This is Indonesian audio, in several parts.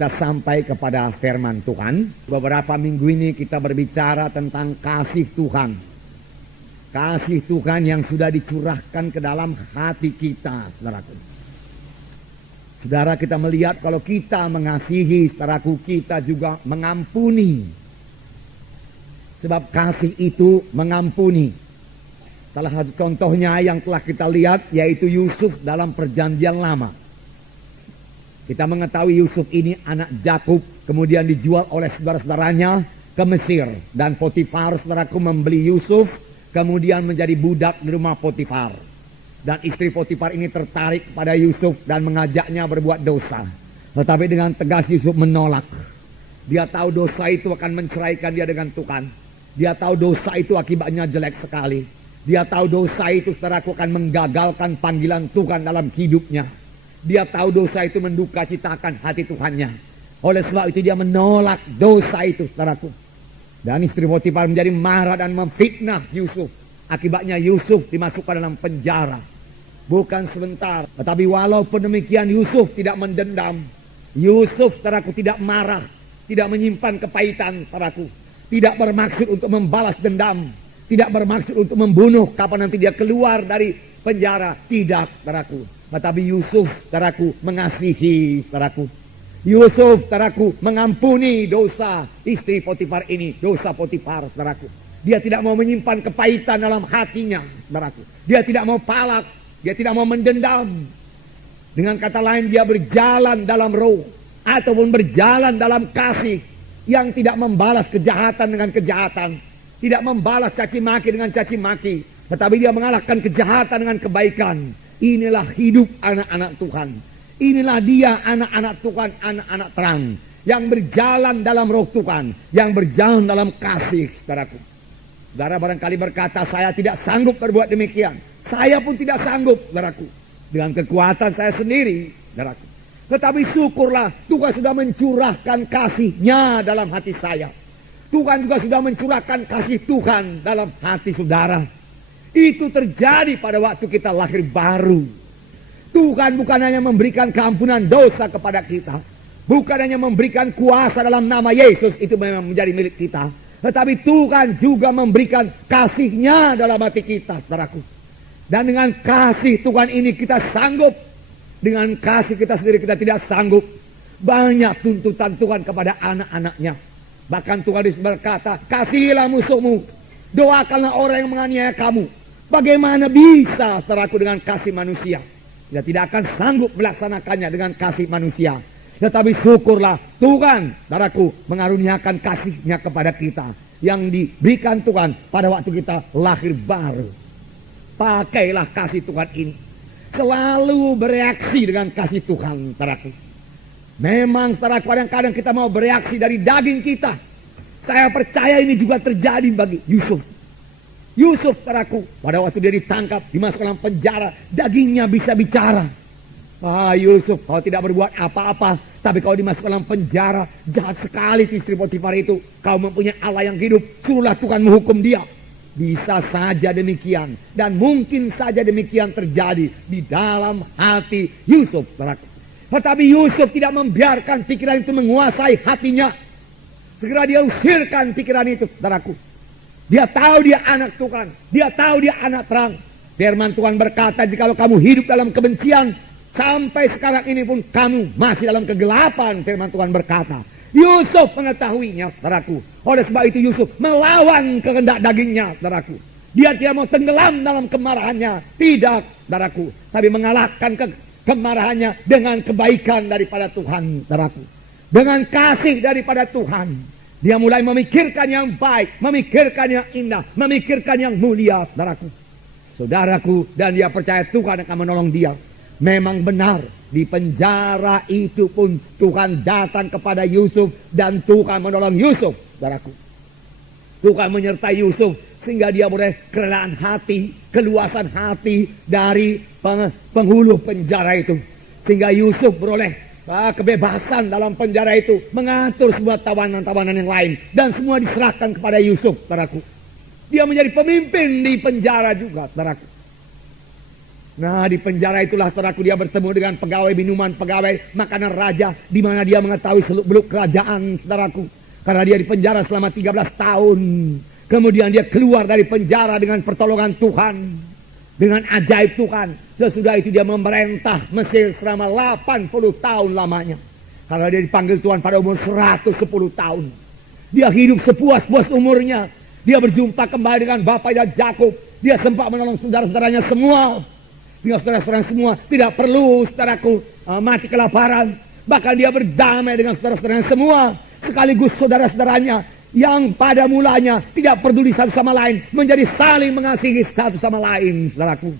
kita sampai kepada firman Tuhan. Beberapa minggu ini kita berbicara tentang kasih Tuhan. Kasih Tuhan yang sudah dicurahkan ke dalam hati kita, saudaraku. Saudara, kita melihat kalau kita mengasihi, saudaraku, kita juga mengampuni. Sebab kasih itu mengampuni. Salah satu contohnya yang telah kita lihat yaitu Yusuf dalam perjanjian lama. Kita mengetahui Yusuf ini anak Yakub, kemudian dijual oleh saudara-saudaranya ke Mesir. Dan Potifar, saudaraku, membeli Yusuf, kemudian menjadi budak di rumah Potifar. Dan istri Potifar ini tertarik pada Yusuf dan mengajaknya berbuat dosa. Tetapi dengan tegas Yusuf menolak. Dia tahu dosa itu akan menceraikan dia dengan Tuhan. Dia tahu dosa itu akibatnya jelek sekali. Dia tahu dosa itu, saudaraku, akan menggagalkan panggilan Tuhan dalam hidupnya. Dia tahu dosa itu menduka citakan hati Tuhannya. Oleh sebab itu dia menolak dosa itu, saudaraku. Dan istri Potifar menjadi marah dan memfitnah Yusuf. Akibatnya Yusuf dimasukkan dalam penjara. Bukan sebentar, tetapi walaupun demikian Yusuf tidak mendendam. Yusuf, saudaraku, tidak marah, tidak menyimpan kepahitan, saudaraku. Tidak bermaksud untuk membalas dendam. Tidak bermaksud untuk membunuh kapan nanti dia keluar dari penjara. Tidak, saudaraku. Tetapi Yusuf, saudaraku, mengasihi, saudaraku. Yusuf, saudaraku, mengampuni dosa istri Potifar ini. Dosa Potifar, saudaraku. Dia tidak mau menyimpan kepahitan dalam hatinya, saudaraku. Dia tidak mau palak. Dia tidak mau mendendam. Dengan kata lain, dia berjalan dalam roh. Ataupun berjalan dalam kasih. Yang tidak membalas kejahatan dengan kejahatan. Tidak membalas caci maki dengan caci maki. Tetapi dia mengalahkan kejahatan dengan kebaikan. Inilah hidup anak-anak Tuhan. Inilah dia anak-anak Tuhan, anak-anak terang. Yang berjalan dalam roh Tuhan. Yang berjalan dalam kasih, saudaraku. Saudara barangkali berkata, saya tidak sanggup berbuat demikian. Saya pun tidak sanggup, saudaraku. Dengan kekuatan saya sendiri, saudaraku. Tetapi syukurlah Tuhan sudah mencurahkan kasih-Nya dalam hati saya. Tuhan juga sudah mencurahkan kasih Tuhan dalam hati saudara. Itu terjadi pada waktu kita lahir baru. Tuhan bukan hanya memberikan keampunan dosa kepada kita. Bukan hanya memberikan kuasa dalam nama Yesus, itu memang menjadi milik kita. Tetapi Tuhan juga memberikan kasih-Nya dalam hati kita, saudaraku. Dan dengan kasih Tuhan ini kita sanggup. Dengan kasih kita sendiri kita tidak sanggup. Banyak tuntutan Tuhan kepada anak-anaknya. Bahkan Tuhan berkata, kasihilah musuhmu. Doakanlah orang yang menganiaya kamu. Bagaimana bisa, saudaraku, dengan kasih manusia? Dia tidak akan sanggup melaksanakannya dengan kasih manusia. Tetapi syukurlah Tuhan, saudaraku, mengaruniakan kasih-Nya kepada kita. Yang diberikan Tuhan pada waktu kita lahir baru. Pakailah kasih Tuhan ini. Selalu bereaksi dengan kasih Tuhan, saudaraku. Memang, saudaraku, kadang-kadang kita mau bereaksi dari daging kita. Saya percaya ini juga terjadi bagi Yusuf. Yusuf, saudaraku, pada waktu dia ditangkap, dimasukkan dalam penjara, dagingnya bisa bicara. Yusuf, kau tidak berbuat apa-apa, tapi kau dimasukkan dalam penjara, jahat sekali istri Potifar itu. Kau mempunyai Allah yang hidup, suruhlah Tuhan menghukum dia. Bisa saja demikian, dan mungkin saja demikian terjadi di dalam hati Yusuf, saudaraku. Tetapi Yusuf tidak membiarkan pikiran itu menguasai hatinya. Segera dia usirkan pikiran itu, saudaraku. Dia tahu dia anak Tuhan. Dia tahu dia anak terang. Firman Tuhan berkata, jikalau kamu hidup dalam kebencian, sampai sekarang ini pun kamu masih dalam kegelapan. Firman Tuhan berkata. Yusuf mengetahuinya, saudaraku. Oleh sebab itu Yusuf melawan kehendak dagingnya, saudaraku. Dia tidak mau tenggelam dalam kemarahannya. Tidak, saudaraku. Tapi mengalahkan kemarahannya dengan kebaikan daripada Tuhan, saudaraku. Dengan kasih daripada Tuhan. Dia mulai memikirkan yang baik, memikirkan yang indah, memikirkan yang mulia, saudaraku. Saudaraku, dan dia percaya Tuhan akan menolong dia. Memang benar, di penjara itu pun Tuhan datang kepada Yusuf dan Tuhan menolong Yusuf, saudaraku. Tuhan menyertai Yusuf sehingga dia boleh kerelaan hati, keluasan hati dari penghulu penjara itu. Sehingga Yusuf beroleh kebebasan dalam penjara itu, mengatur semua tawanan-tawanan yang lain, dan semua diserahkan kepada Yusuf, saudaraku. Dia menjadi pemimpin di penjara juga, saudaraku. Nah, di penjara itulah saudaraku dia bertemu dengan pegawai minuman, pegawai makanan raja, di mana dia mengetahui seluk-beluk kerajaan, saudaraku. Karena dia di penjara selama 13 tahun. Kemudian dia keluar dari penjara dengan pertolongan Tuhan, dengan ajaib Tuhan. Sesudah itu dia memerintah Mesir selama 80 tahun lamanya. Karena dia dipanggil Tuhan pada umur 110 tahun. Dia hidup sepuas-puas umurnya. Dia berjumpa kembali dengan bapaknya Yakub. Dia sempat menolong saudara-saudaranya semua. Tinggal saudara-saudara semua tidak perlu saudaraku mati kelaparan. Bahkan dia berdamai dengan saudara-saudaranya semua. Sekaligus saudara-saudaranya yang pada mulanya tidak peduli satu sama lain menjadi saling mengasihi satu sama lain, saudaraku.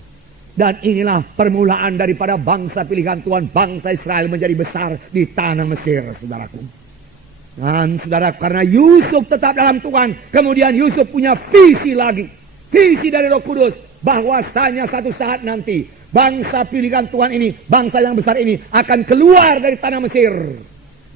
Dan inilah permulaan daripada bangsa pilihan Tuhan, bangsa Israel menjadi besar di tanah Mesir, saudaraku. Dan saudara, karena Yusuf tetap dalam Tuhan, kemudian Yusuf punya visi lagi. Visi dari Roh Kudus, bahwasanya satu saat nanti bangsa pilihan Tuhan ini, bangsa yang besar ini akan keluar dari tanah Mesir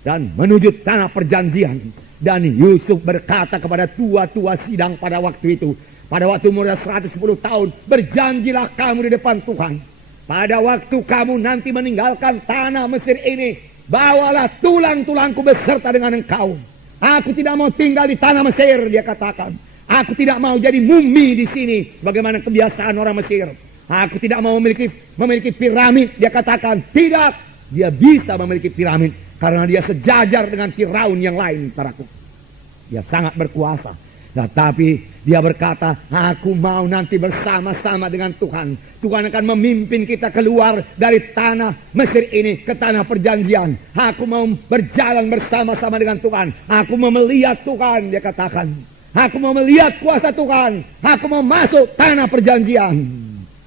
dan menuju tanah perjanjian. Dan Yusuf berkata kepada tua-tua sidang pada waktu itu, pada waktu umurnya 110 tahun, berjanjilah kamu di depan Tuhan. Pada waktu kamu nanti meninggalkan tanah Mesir ini, bawalah tulang-tulangku beserta dengan engkau. Aku tidak mau tinggal di tanah Mesir, dia katakan. Aku tidak mau jadi mumi di sini, bagaimana kebiasaan orang Mesir. Aku tidak mau memiliki piramid, dia katakan. Tidak, dia bisa memiliki piramid karena dia sejajar dengan Firaun yang lain, saudaraku. Dia sangat berkuasa. Nah, tapi dia berkata, aku mau nanti bersama-sama dengan Tuhan. Tuhan akan memimpin kita keluar dari tanah Mesir ini ke tanah perjanjian. Aku mau berjalan bersama-sama dengan Tuhan. Aku mau melihat Tuhan, dia katakan. Aku mau melihat kuasa Tuhan. Aku mau masuk tanah perjanjian.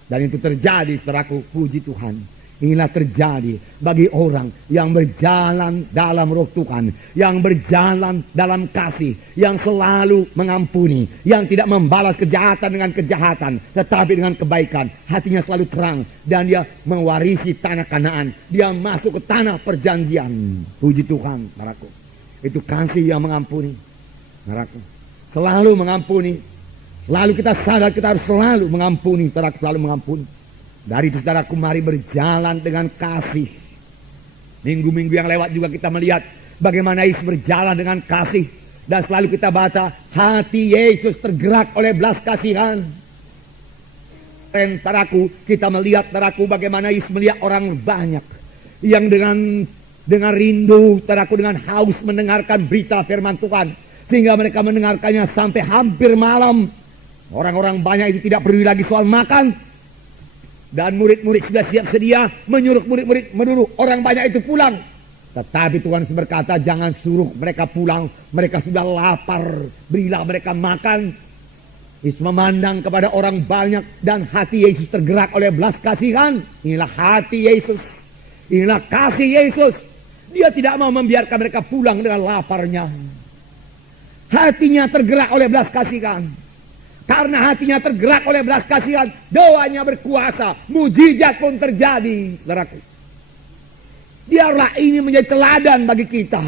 Dan itu terjadi, saudaraku, puji Tuhan. Inilah terjadi bagi orang yang berjalan dalam Roh Tuhan, yang berjalan dalam kasih, yang selalu mengampuni, yang tidak membalas kejahatan dengan kejahatan, tetapi dengan kebaikan. Hatinya selalu terang dan dia mewarisi tanah Kanaan. Dia masuk ke tanah perjanjian. Puji Tuhan, saudaraku. Itu kasih yang mengampuni, saudaraku. Selalu mengampuni. Selalu kita sadar kita harus selalu mengampuni, saudaraku, selalu mengampuni. Dari itu, saudaraku, mari berjalan dengan kasih. Minggu-minggu yang lewat juga kita melihat bagaimana Yesus berjalan dengan kasih. Dan selalu kita baca, hati Yesus tergerak oleh belas kasihan. Dan saudaraku, kita melihat, saudaraku, bagaimana Yesus melihat orang banyak yang dengan rindu, saudaraku, dengan haus mendengarkan berita firman Tuhan. Sehingga mereka mendengarkannya sampai hampir malam. Orang-orang banyak itu tidak peduli lagi soal makan. Dan murid-murid sudah siap sedia menyuruh murid-murid menurut orang banyak itu pulang. Tetapi Tuhan berkata, jangan suruh mereka pulang. Mereka sudah lapar. Berilah mereka makan. Yesus memandang kepada orang banyak dan hati Yesus tergerak oleh belas kasihan. Inilah hati Yesus. Inilah kasih Yesus. Dia tidak mau membiarkan mereka pulang dengan laparnya. Hatinya tergerak oleh belas kasihan. Karena hatinya tergerak oleh belas kasihan, doanya berkuasa, mujizat pun terjadi, saudaraku. Biarlah ini menjadi teladan bagi kita.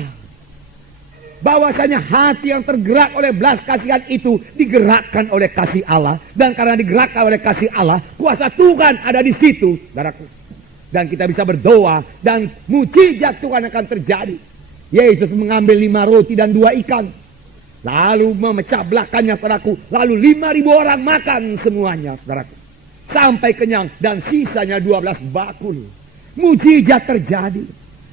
Bahwasanya hati yang tergerak oleh belas kasihan itu digerakkan oleh kasih Allah. Dan karena digerakkan oleh kasih Allah, kuasa Tuhan ada di situ, saudaraku. Dan kita bisa berdoa dan mujizat Tuhan akan terjadi. Yesus mengambil 5 roti dan 2 ikan. Lalu memecah belahkannya, saudaraku. Lalu 5.000 orang makan semuanya, saudaraku. Sampai kenyang dan sisanya 12 bakul. Mujizat terjadi.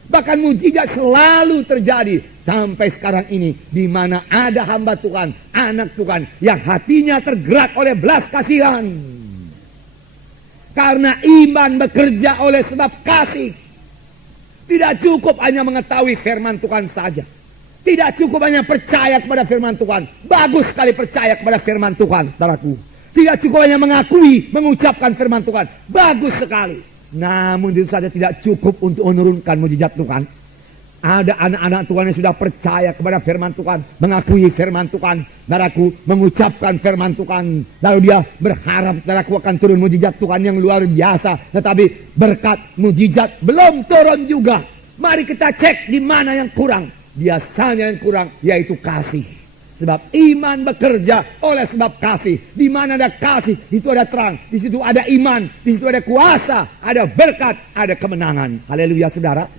Bahkan mujizat selalu terjadi sampai sekarang ini. Di mana ada hamba Tuhan, anak Tuhan yang hatinya tergerak oleh belas kasihan. Karena iman bekerja oleh sebab kasih. Tidak cukup hanya mengetahui firman Tuhan saja. Tidak cukup hanya percaya kepada firman Tuhan. Bagus sekali percaya kepada firman Tuhan, saudaraku. Tidak cukup hanya mengakui, mengucapkan firman Tuhan. Bagus sekali. Namun itu saja tidak cukup untuk menurunkan mujizat Tuhan. Ada anak-anak Tuhan yang sudah percaya kepada firman Tuhan. Mengakui firman Tuhan. Saudaraku, mengucapkan firman Tuhan. Lalu dia berharap, saudaraku, akan turun mujizat Tuhan yang luar biasa. Tetapi berkat mujizat belum turun juga. Mari kita cek di mana yang kurang. Biasanya yang kurang yaitu kasih. Sebab iman bekerja oleh sebab kasih. Di mana ada kasih, di situ ada terang, di situ ada iman, di situ ada kuasa, ada berkat, ada kemenangan. Haleluya saudara.